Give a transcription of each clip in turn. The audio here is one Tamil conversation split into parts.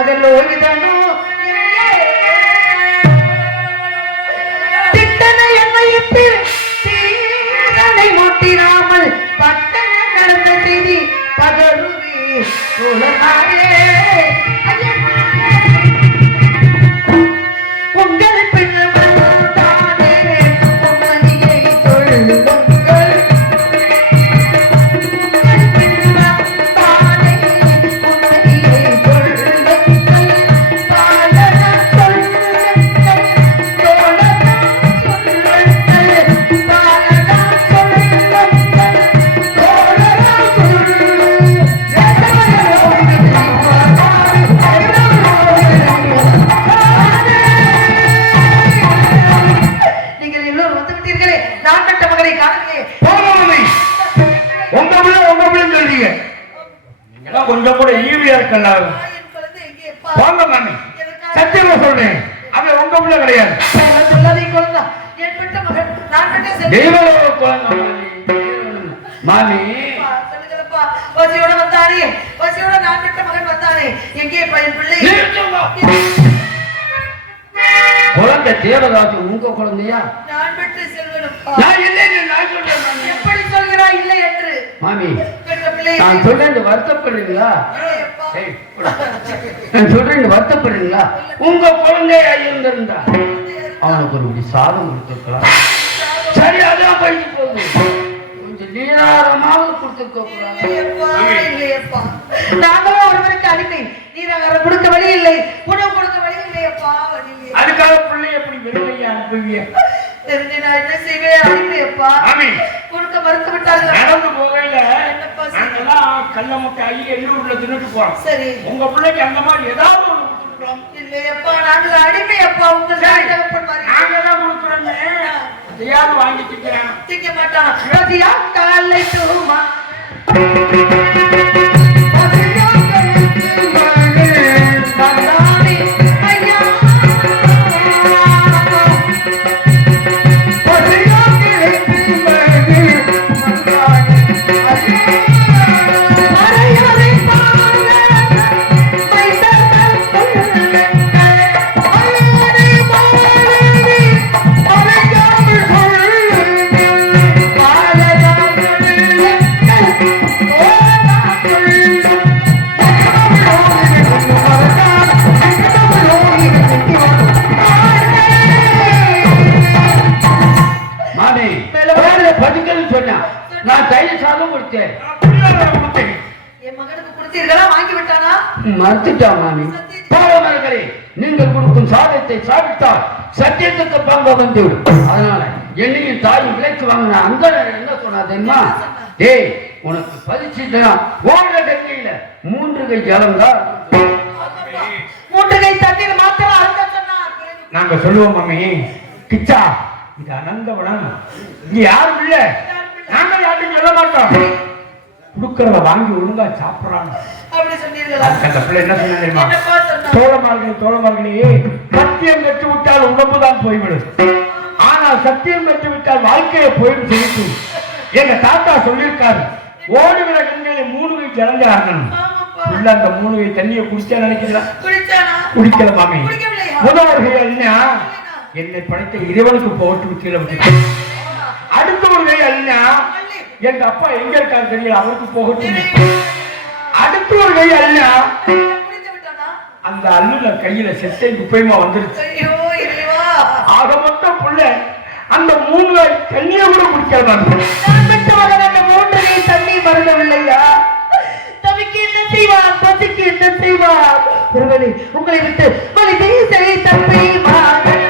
மகள் ஓய்வுதானோ திட்டனை எம்மையத்தில் தீரனை மூட்டிராமல் பட்டன நடந்த செய்தி பகருவே உலகாரே உங்கள் பின்னவள் தானே உம்மணியை தொழுங்கள் உங்கள் பின்னவள் தானே உம்மணியை தொழுங்கள் பாலனா சொல்லுங்கள் தோழனா சொல்லுங்கள் பாலனா சொல்லுங்கள் தோழனா நீங்கள் எல்லோரும் வந்து விட்டீர்களே நான் கட்ட மகனை காணலையே உங்க பிள்ளை சொல்றீங்க கொஞ்சம் கூட ஈவியா இருக்கல வாங்க மாமி சத்தியமா சொல்றேன் அவன் உங்க பிள்ளை கிடையாது மாமி பசியோட வந்தானே பசியோட நான் பெற்ற மகன் வந்தானே எங்கே பையன் பிள்ளை குழந்தை தேவதாசு உங்க குழந்தையா நான் பெற்ற செல்வனப்பா நான் இல்லை நான் சொல்றேன் எப்படி சொல்கிறாய் இல்லை என்று மாமி பெற்ற பிள்ளை நான் சொல்றேன் வருத்தப்படுறீங்களா நான் சொல்றேன் வருத்தப்படுறீங்களா உங்க குழந்தையா இருந்திருந்தா அவனுக்கு ஒரு இப்படி சாதம் கொடுத்துருக்கலாம் சரி அதான் போயிட்டு போகுது கொஞ்சம் நீராரமாவது இல்லையப்பா நாங்களும் ஒருவருக்கு அடிமை நீராகாரம் கொடுக்க வழி இல்லை உணவு கொடுக்க வழி இல்லையப்பா வழி இல்லை அதுக்காக பிள்ளை எப்படி வெளியே அனுப்புவீங்க தெரிஞ்சு நான் என்ன செய்வேன் அடிமையப்பா கொடுக்க மறுத்து விட்டாங்க நடந்து போகையில நாங்கெல்லாம் கல்ல முட்டை அள்ளி எள்ளூர்ல தின்னுட்டு போறோம் சரி உங்க பிள்ளைக்கு அந்த மாதிரி ஏதாவது ஒண்ணு கொடுத்துருக்கோம் இல்லையப்பா நாங்கள் அடிமையப்பா உங்க நாங்க தான் கொடுக்குறோமே அதையாவது வாங்கி திக்க மாட்டான் காலை தூமா நான் தயிர் சாதம் கொடுத்தேன் என் மகனுக்கு கொடுத்தீர்களா வாங்கி விட்டானா மறுத்துட்டான் மாமி பாவமர்களே நீங்கள் கொடுக்கும் சாதத்தை சாப்பிட்டால் சத்தியத்துக்கு பங்க வந்துவிடும் அதனால என்னையும் தாயும் விலைக்கு வாங்கின அந்த என்ன சொன்னா தெரியுமா டேய் உனக்கு பதிச்சுட்டா ஓடுற கங்கையில 3 கை ஜலம் தான் 3 கை தண்ணீர் மாத்திரம் அருந்த சொன்னார் நாங்க சொல்லுவோம் மாமி கிச்சா இது அனந்தவனம் இங்க யாரும் இல்ல நாங்க யாரும் சொல்ல மாட்டோம் குடுக்கறத வாங்கி ஒழுங்கா சாப்பிடறாங்க அப்படி சொன்னீர்களா அந்த பிள்ளை என்ன சொன்னா தெரியுமா தோழமார்களே சத்தியம் பெற்று விட்டால் உடம்புதான் போய்விடும் ஆனால் சத்தியம் பெற்று விட்டால் வாழ்க்கையை போயிடும் சொல்லிட்டு எங்க தாத்தா சொல்லியிருக்காரு ஓடுகிற கண்களை 3 கை ஜலங்க ஆகணும் உள்ள அந்த 3 கை தண்ணியை குடிச்சா நினைக்கிறா குடிக்கல மாமி முதல் கை அழினா என்னை படைத்த இறைவனுக்கு போட்டு கீழே விட்டு அடுத்த ஒரு கை அழினா எங்க அப்பா எங்க இருக்காரு தெரியல அவருக்கு போகட்டும் அடுத்த ஒரு கை அழினா அந்த அள்ளுல கையில செட்டை குப்பையுமா வந்துருச்சு ஆக மொத்தம் புள்ள அந்த 3 கை தண்ணியை கூட குடிக்காது அந்த 3 கை தண்ணி மறந்தவில்லையா தவிக்கு என்ன செய்வார் பசிக்கு என்ன செய்வார் ஒருவேளை உங்களை விட்டு வழி தேசை தப்பி மகன்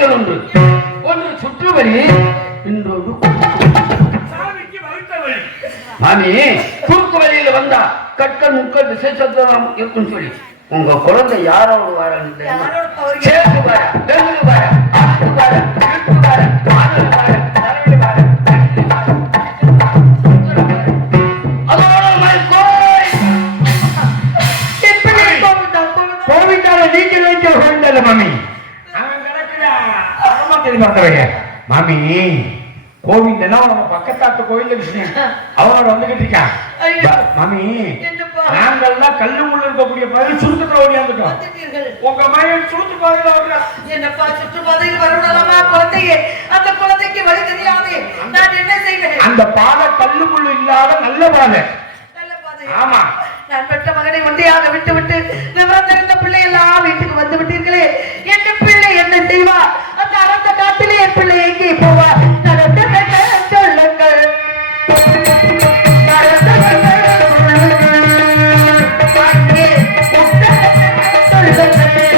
வழிகள் ஒன்று சுற்று வழி, இன்னொன்று சாமிக்கு வகுத்த வழி. மாமி. குறுக்கு வழியில வந்தா கற்கள் முக்கள் விசேஷம் இருக்குன்னு சொல்லி உங்க குழந்தை யாரோட வரான்னு யாரோட போறீங்க? சேர்த்து வர, வெகுளு வர, ஆட்டு வர, இழுத்து வர, ஆடல் வர, தலைவலி வர, அதோட மாதிரி கோயில். எப்படி கோவிந்தா கோவிந்தா கோவிந்தால நீங்க நினைச்ச கோவிந்தால மாமி. அவன் கிடக்குறா. அம்மா தெரியுமா தவைய? மாமி கோவிந்தனா அவங்க பக்கத்தாட்டு கோயில்ல விஷயம் அவனோட வந்துகிட்டு இருக்கான். ஐயோ. மாமி என்னப்பா? நாங்கெல்லாம் கல்லு முள்ள இருக்கக்கூடிய பகுதி சுருக்கத்துல ஓடியாந்துட்டோம். வந்துட்டீர்கள். உங்க மகன் சுருத்து பாதையில ஓடுறான். என்னப்பா சுற்றுப்பாதையில் வரணும்லாமா குழந்தையே? அந்த குழந்தைக்கு வழி தெரியாது. நான் என்ன செய்வேன்? அந்த பாதை கல்லு முள்ளு இல்லாத நல்ல பாதை. நல்ல பாதை. ஆமா. நான் பெற்ற மகனை ஒண்டியாக விட்டு விட்டு விவரம் தெரிந்த பிள்ளை எல்லாம் வீட்டுக்கு வந்து விட்டீர்களே. என் பிள்ளை என்ன செய்வா? அந்த அறந்த காட்டிலே என் பிள்ளை எங்கே போவா? நடந்த சொல்லுங்கள். நடந்த அங்கே உத்தரவு சொல்லுங்கள்.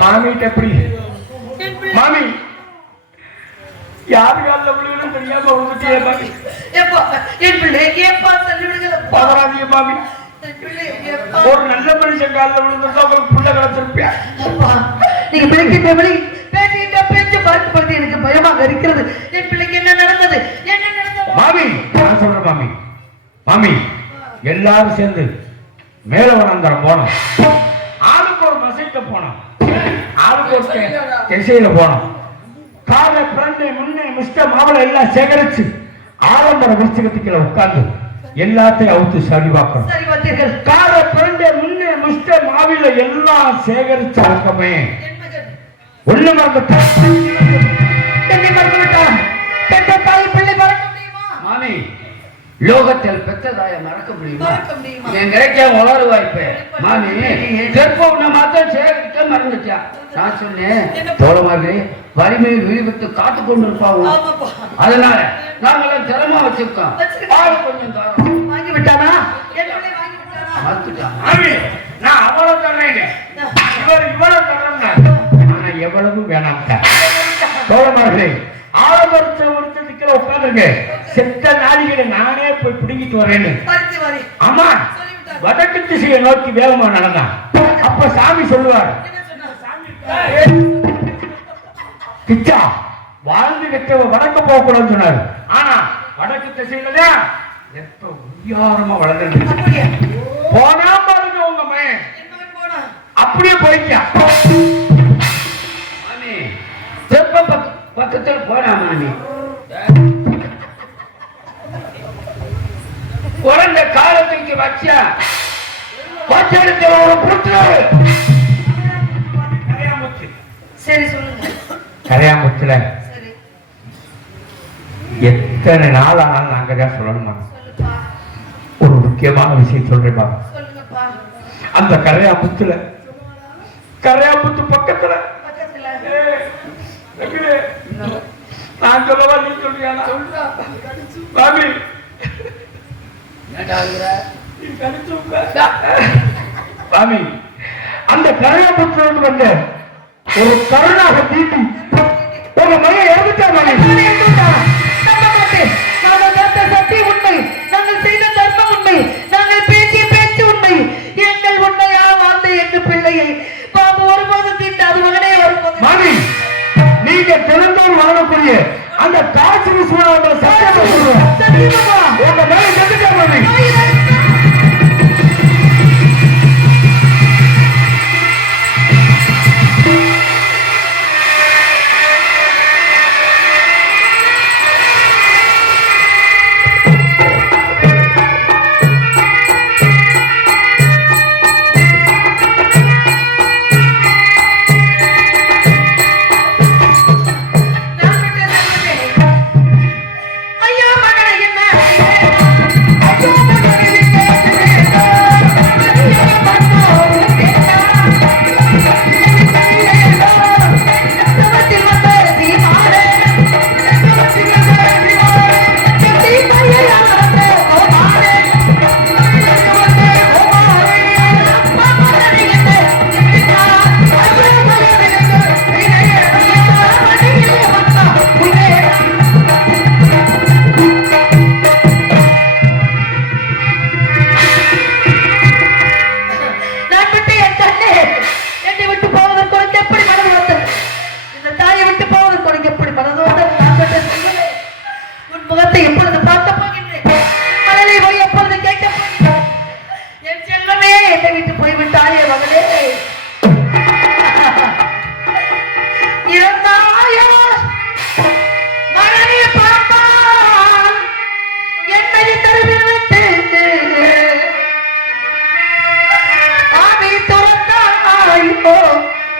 மாமிட்ட எப்படி மாமி யாரு காலில் விழுகணும் தெரியாம விழுந்துட்டே மாமி. என் பிள்ளை ஏப்பா சொல்லிவிடுங்கள். பதறாதீங்க மாமி. ஒரு நல்ல மனுஷன் காலில் விழுந்துட்டா உங்களுக்கு புள்ள கிடச்சிருப்பியா? நீங்க பிள்ளைக்கிட்ட வழி பேசிக்கிட்ட பேச்சு பார்த்து எனக்கு பயமாக இருக்கிறது. என் பிள்ளைக்கு என்ன நடந்தது? என்ன நடந்தது? மாமி நான் சொல்றேன் மாமி. மாமி எல்லாரும் சேர்ந்து மேலவனந்தரம் போனோம். ஆளுக்கு ஒரு மசைக்கு போனோம். ஆளுக்கு ஒரு திசையில போனோம். காலை பிறண்டை முன்னே மிஸ்டர் மாவளை எல்லாம் சேகரிச்சு ஆலம்பர விருச்சிகத்துக்குள்ள உட்கார்ந்து எல்லாத்தையும் அவுத்து சரி பார்க்கணும். சரி பார்த்தீர்கள். காலை பிறண்டை முன்னே மிஸ்டர் மாவில எல்லாம் சேகரிச்ச பக்கமே ஒண்ணு மறந்துட்டா என்னை மறந்து விட்டான். பெற்ற தாய் பிள்ளை மறக்க முடியுமா? மாமி லோகத்தில் பெற்றதாய மறக்க முடியுமா? என் கிடைக்க உளறு வாய்ப்பு. மாமி செருப்பு உன்னை மாத்திரம் சேகரிக்க மறந்துட்டான். நான் சொன்னேன் தோழ மாதிரி வலிமை விழிவிட்டு காத்து கொண்டு இருப்பாங்க. அதனால நாங்களாம் திறமா வச்சிருக்கோம். பால் கொஞ்சம் தரோம். வாங்கி விட்டானா? என் பிள்ளை வாங்கி விட்டானா? மாத்துட்டான். மாமி நான் அவ்வளவு தர்றேன். இவ்வளவு தர்றேன். ஆனா எவ்வளவு வேணாம் தோழமார்களே. ஆலமரத்தை ஒருத்தர் உட்காந்துருங்க. செத்த நாளிகளை நானே போய் பிடிங்கிட்டு வரேன்னு. ஆமா வடக்கு திசையை நோக்கி வேகமா நடந்தான். அப்ப சாமி சொல்லுவார், கிச்சா வாழ்ந்து வெற்றவ வடக்கு போக கூடாதுன்னு சொன்னாரு. ஆனா வடக்கு திசையில தான் எப்ப உயாரமா வளர்ந்து போனா பாருங்க உங்க மகன் அப்படியே போய்க்கா. மாமி செப்ப பக்கத்தில் போனா மாமி குழந்தை காலத்துக்கு வச்சா வச்செடுத்து ஒரு புற்று சரி சொல்லுங்க. கரையாமுத்துல சரி எத்தனை நாள் ஆனாலும் நாங்க தான் சொல்லணுமா? சொல்லுப்பா. ஒரு முக்கியமான விஷயம் சொல்றேன்பா. சொல்லுங்கப்பா. அந்த கரையாமுத்துல கரையாமுத்து பக்கத்துல நான் சொல்லவா நீ சொல்றியா? பாபி பாபி அந்த கரையாமுத்துல வந்த ஒரு கருணாக தீட்டி ஒரு மழையை இறந்துட்டா மழை நம்ப மாட்டேன். நாங்கள் பார்த்த சத்தியம் உண்மை, நாங்கள் செய்த தர்மம் உண்மை, நாங்கள் பேசிய பேச்சு உண்மை. எங்கள் உண்மையா வாழ்ந்த எங்கள் பிள்ளையை பாபு ஒருபோது தீண்டாது. மகனே ஒருபோது மாமி நீங்க திறந்தோர் வாழக்கூடிய அந்த காசு விஸ்வநாதன் சத்தியமா உங்க மேல செஞ்சுட்டா மாமி.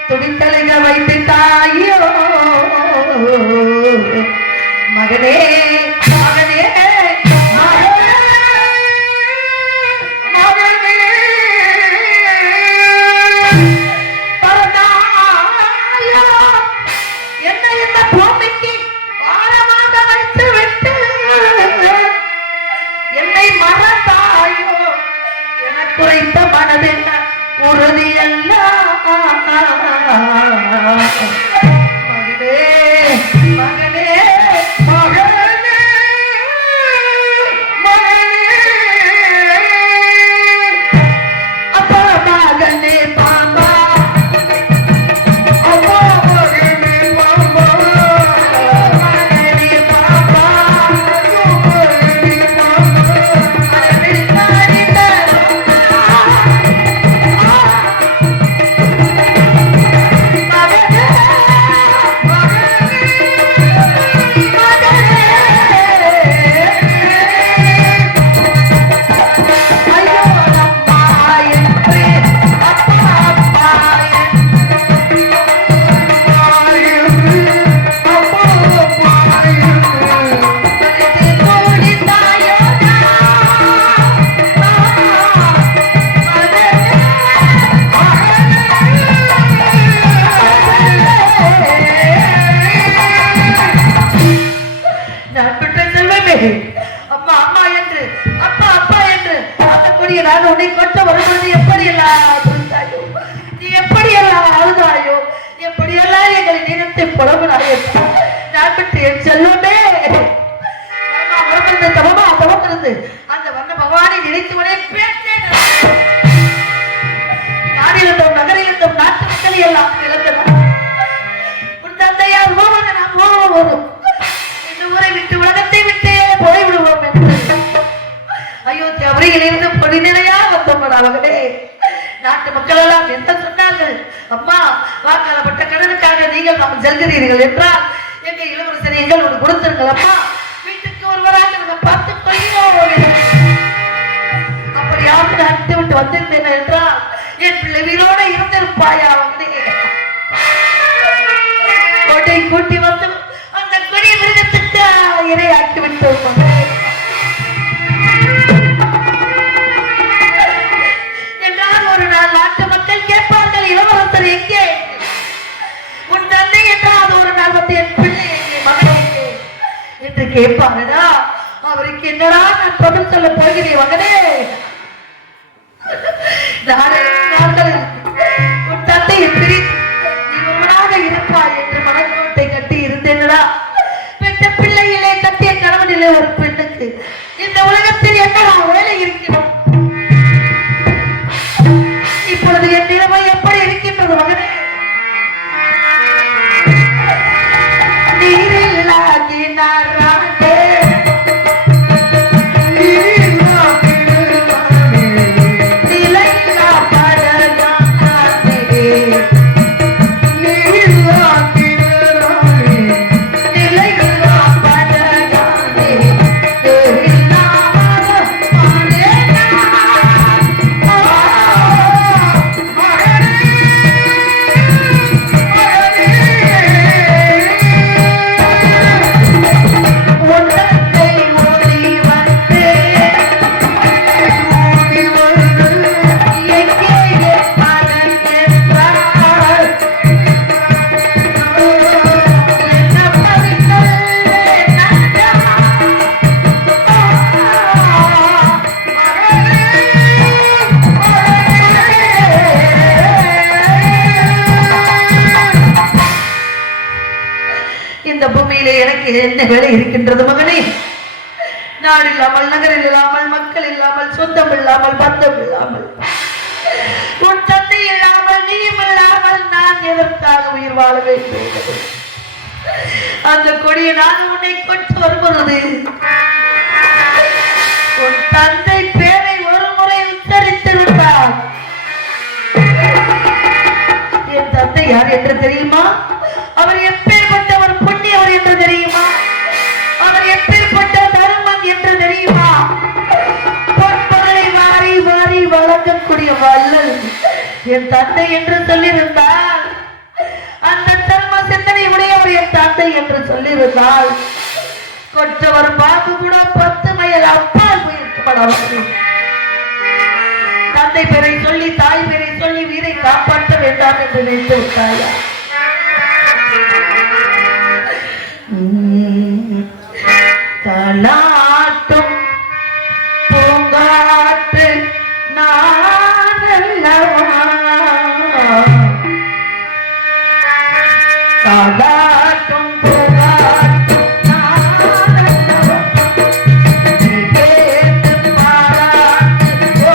துடித்தலைக வைத்து தாயோ மகனே மகனே என்னை இந்த பூமிக்கு வாரமாக வைத்து விட்டு என்னை மறந்தாயோ எனக்கு குறைத்த மனதென்ன உறுதியல்ல மகனே மகனே மகனே மகனே அப்பா மகனே பாம்பா அப்பா மகனே பாம்பா மகனே பாம்பா மகனே அம்மா அம்மா என்று அப்பா அப்பா என்று அதற்குரிய நான் உன்னை கொட்ட வரும்பொழுது எப்படியெல்லாம் புரிந்தாயோ, நீ எப்படியெல்லாம் அழுதாயோ, எப்படியெல்லாம் எங்களை நினைத்து புலம்புனாயோ. நான் விட்டு என் செல்வமே உடம்பிருந்து தவமா தவத்திருந்து அந்த வண்ண பகவானை நினைத்துவனே பேச்சேன். நாடிருந்தோம் நகரிலிருந்தோம் நாட்டு மக்களை எல்லாம் இழந்தனர். உன் தந்தையால் ஓவது நாம் ஓவரும் இந்த ஊரை விட்டு உலகத்தை விட்டே போய்விடுவோம் என்று அயோத்தி அவரையில் இருந்து பொடிநிலையா வந்தோம்னாலே நாட்டு மக்கள் எல்லாம் என்ன சொன்னார்கள்? அம்மா வாக்காளப்பட்ட கடனுக்காக நீங்கள் நாம் செல்கிறீர்கள் என்றால் எங்க எங்களோடு கொடுத்திருங்களப்பா. வீட்டுக்கு ஒருவராக நாங்க பார்த்துக் கொள்கிறோம். அப்படியாவது அடித்து விட்டு வந்திருந்தேன் என்றால் என் பிள்ளை வீரோட இருந்திருப்பாயா? கொடை கூட்டி வந்து அந்த கொடிய மிருகத்துக்கு இரையாக்கி விட்டோம். என்றால் ஒரு நாள் நாட்டு மக்கள் கேட்பார்கள், இளவரசர் எங்கே? உன் தந்தை என்றால் ஒரு நாள் வந்து என் பிள்ளை எங்கே, மகன் எங்கே என்று கேட்பாரடா. அவருக்கு என்னடா நான் பதில் சொல்ல போகிறேன்? மகனே, நாட்கள் உன் தந்தையை பிரித்து நீ ஒருவனாக இருப்பாய் என்று மனக்கோட்டை கட்டி இருந்தேனடா. பெற்ற பிள்ளையிலே கட்டிய கணவனிலே ஒரு பெண்ணுக்கு இந்த உலகத்தில் என்னடா வேலை இருக்கிறோம்? இப்பொழுது என் நிலைமை எப்படி இருக்கின்றது மகனே? நீரில்லாகினாராண்டே என்ன வேலை இருக்கின்றது மகனே? நாடு இல்லாமல், நகரில் இல்லாமல், மக்கள் இல்லாமல், சொந்தம் இல்லாமல், பந்தம் இல்லாமல், உன் தந்தை இல்லாமல், நீயும் இல்லாமல் நான் எதற்காக உயிர் வாழ வேண்டும்? அந்த கொடியை நான் உன்னை கொண்டு வருகிறது உன் தந்தை பேரை ஒரு முறை உச்சரித்திருந்தார். என் தந்தை யார் என்று தெரியுமா? அவர் எப்பேற்பட்டவர் புண்ணியவர் என்று தெரியுமா? அவர் எப்பேற்பட்ட தர்மம் என்று தெரியுமா? பொன்பொருளை வாரி வாரி வழங்கக்கூடிய வள்ளல் என் தந்தை என்று சொல்லியிருந்தால், அந்த தர்ம சிந்தனை உடையவர் என் தந்தை என்று சொல்லியிருந்தால், கொற்றவர் பாபு கூட 10 மைல் அப்பால் போயிருக்கப்படாது. தந்தை பேரை சொல்லி, தாய் பேரை சொல்லி வீரை காப்பாற்ற வேண்டாம் என்று நினைத்து விட்டாயா? தலாட்டும் பூங்காற்று நானல்லவா, தலாட்டும் பூங்காற்று நானல்லவா, கேட்டு பாராட்டு ஓ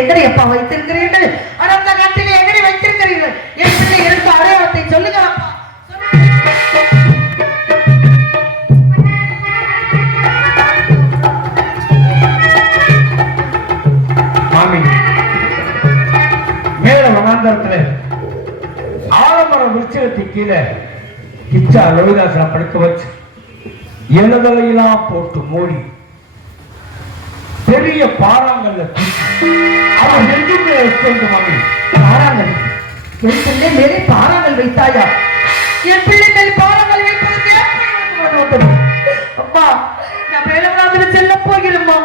எங்கடி அப்பா வைத்திருக்கிறீர்கள்? அடர்ந்த காட்டிலே எங்கடி வைத்திருக்கிறீர்கள்? என் பிள்ளை இருந்த அடையாளத்தை சொல்லுங்கள் அப்பா. மாமி, மேல வனாந்தரத்துல ஆலமர விருட்சத்துக்கு கீழே கிச்சா லோகிதாசனை படுக்க வச்சு எழுதலையெல்லாம் போட்டு மூடி பெரிய பாறாங்கல்ல அவர் எதுவுமே வச்சிருந்து மாமி. பாறாங்கல்? என் பிள்ளை மேலே பாறாங்கல் வைத்தாயா? என் பிள்ளை மேல் பாறாங்கல் வைப்பதற்கு அப்பா, நான் மேலவனாந்திர செல்ல போகிறேம்மா.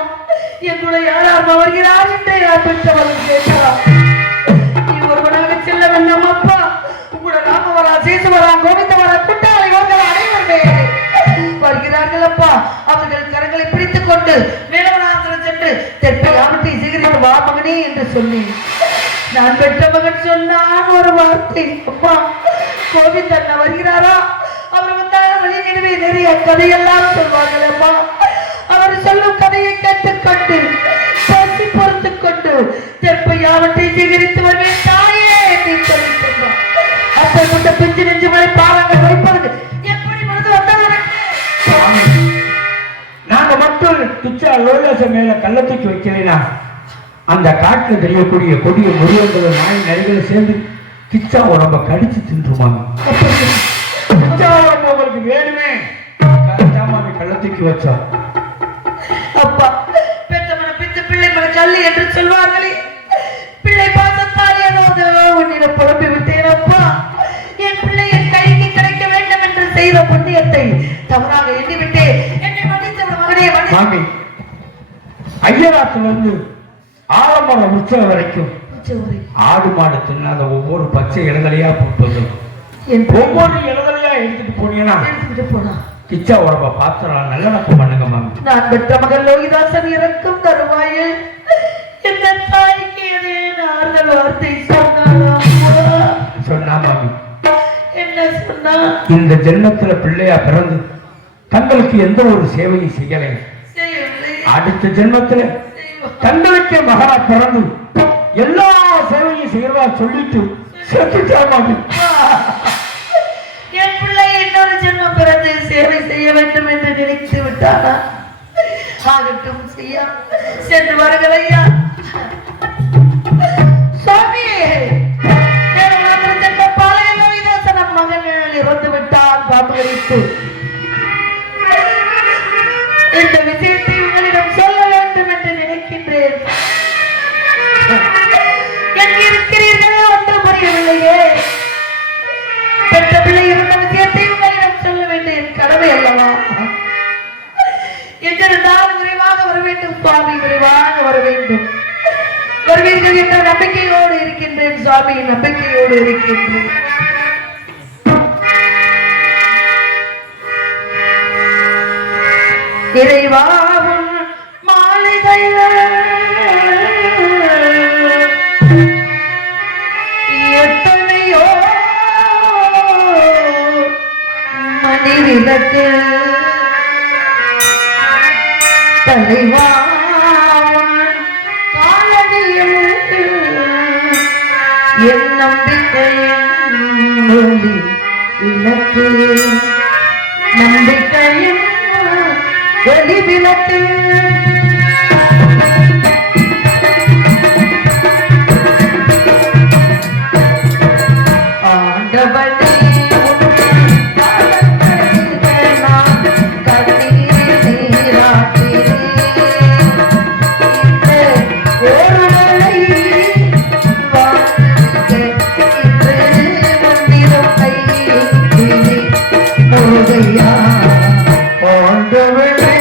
என்னோட யார் வருகிறார் என்று யார் பெற்றவர்கள் கேட்கலாம். நீ ஒருவனாக செல்ல வேண்டாம் அப்பா. உங்களோட ராமவரா, சேசுவரா, கோவிந்தவரா, குட்டாளை இவர்கள் அனைவருமே வருகிறார்கள் அப்பா. அவர்கள் கரங்களை பிடித்துக் கொண்டு மேலவனாந்திரம் சென்று தெற்கை ஆபத்தை சிகரித்து வா மகனே என்று சொன்னேன். நான் பெற்ற மகன் சொன்னான் ஒரு வார்த்தை, அப்பா கோவிந்தண்ணா வருகிறாரா? அவர் வந்தால் வழி நடுவே நிறைய கதையெல்லாம் சொல்வார்கள் அப்பா. அவர் சொல்லும் கதையை கேட்டுக்கொண்டு பசி பொறுத்துக் கொண்டு தெற்பை யாவற்றை சேகரித்து வருவேன் தாயே என்று சொல்லி சொன்னார். அப்ப கொண்ட பிஞ்சு நெஞ்சு மலை பாறாங்கள் வைப்பது எப்படி மனது வந்தவர்? நாங்க மட்டும் கிச்சா லோகிதாச மேல கள்ளத்தூக்கி வைக்கலைனா அந்த காட்டுல தெரியக்கூடிய கொடிய முருகங்களும் நாய் நரிகளும் சேர்ந்து கிச்சா உடம்ப கடிச்சு தின்றுமாங்க. கிச்சா உடம்பு உங்களுக்கு வேணுமே மாமி கள்ளத்தூக்கி வச்சா. அப்பா, பெற்றமன பித்து பிள்ளை மன கல்லு என்று சொல்வார்களே, பிள்ளை பாசத்தால் ஏதோ உன்னிடம் புலம்பி விட்டேன் அப்பா. என் பிள்ளை என் கைக்கு கிடைக்க வேண்டும் என்று செய்த புண்ணியத்தை தவறாக எண்ணிவிட்டேன். என்னை மன்னித்து மகனே மாமி, ஐயராத்திலிருந்து ஆலமர உற்சவம் வரைக்கும் ஆடு மாடு தின்னாத ஒவ்வொரு பச்சை இளங்கலையா போட்டு ஒவ்வொரு இளங்கலையா எடுத்துட்டு போனீங்கன்னா கிச்சா உடம்ப பாத்திரம் நல்லடக்கம் பண்ணுங்க மாமி. நான் பெற்ற மகன் லோகிதாசன் இறக்கும் தருவாயில் என்ன தாய்க்கு ஆறுதல் வார்த்தை சொன்னா மாமி. என்ன சொன்னா? இந்த ஜென்மத்துல பிள்ளையா பிறந்து தங்களுக்கு எந்த ஒரு சேவையும் செய்யலை. அடுத்த ஜென்மத்துல தங்களுக்கு மகனா பிறந்து எல்லா சேவையும் செய்யறதா சொல்லிட்டு செத்துட்டா மாமி. என் பிள்ளை இன்னொரு ஜென்மம் பிறந்து சேவை செய்ய வேண்டும் என்று நினைத்து விட்டானா? ஆகட்டும், செய்ய சென்று வருகிறையா சுவாமி. பாளைய லோகிதாசன் மகன் இறந்து விட்டான் பாம்பு கடித்து. இந்த விஷயத்தை உங்களிடம் சொல்ல வேண்டும் என்று நினைக்கின்றேன். எங்கிருக்கிறீர்கள் ஒன்று புரியவில்லையே. பெற்ற பிள்ளை இருந்த விஷயத்தை உங்களிடம் சொல்ல வேண்டிய கடமை அல்லவா? எங்கிருந்தாலும் விரைவாக வர வேண்டும் சுவாமி, விரைவாக வர வேண்டும். வருவீர்கள் என்ற நம்பிக்கையோடு இருக்கின்றேன் சுவாமி, நம்பிக்கையோடு இருக்கின்றேன். இறைவாவும் மாளிகைகள் எத்தனையோ மணி விளக்கு தலைவாவன் காலடியில் என் நம்பிக்கையின் ஒளி விளக்கு, நம்பிக்கையின் ஒளி விளக்கு. ஆண்டவனே ஆண்டவனே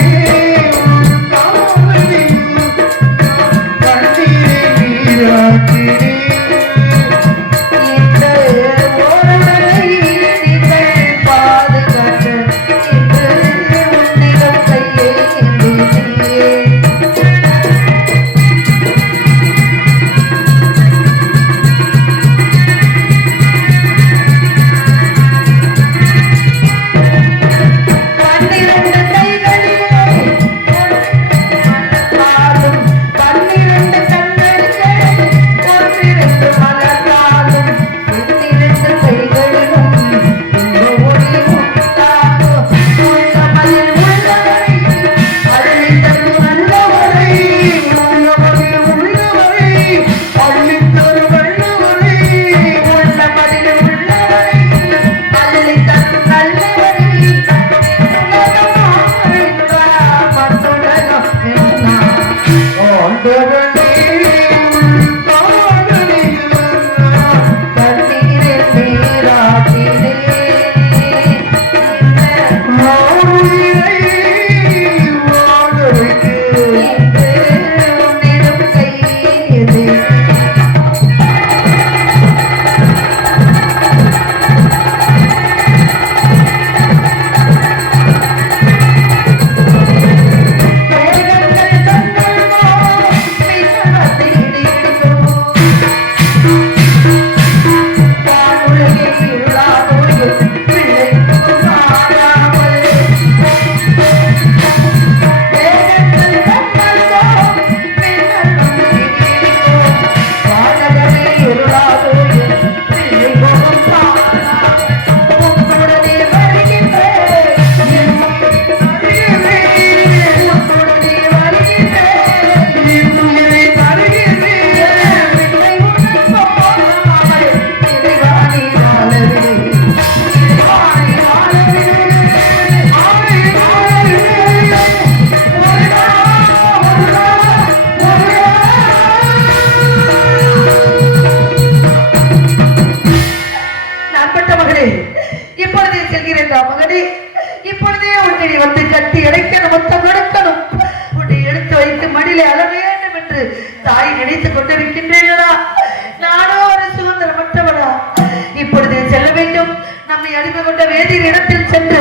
வேறு இடத்தில் சென்று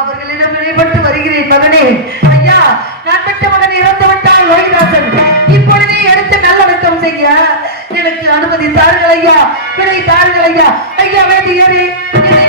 அவர்களிடம் விடைபட்டு வருகிறேன். மகனே, ஐயா, நான் பெற்ற மகன் இறந்து விட்டால் லோகிதாசன். இப்பொழுதே எடுத்து நல்லடக்கம் செய்ய எனக்கு அனுமதி தாருங்கள் ஐயா, விடை தாருங்கள் ஐயா. ஐயா வேண்டியரே, என்னை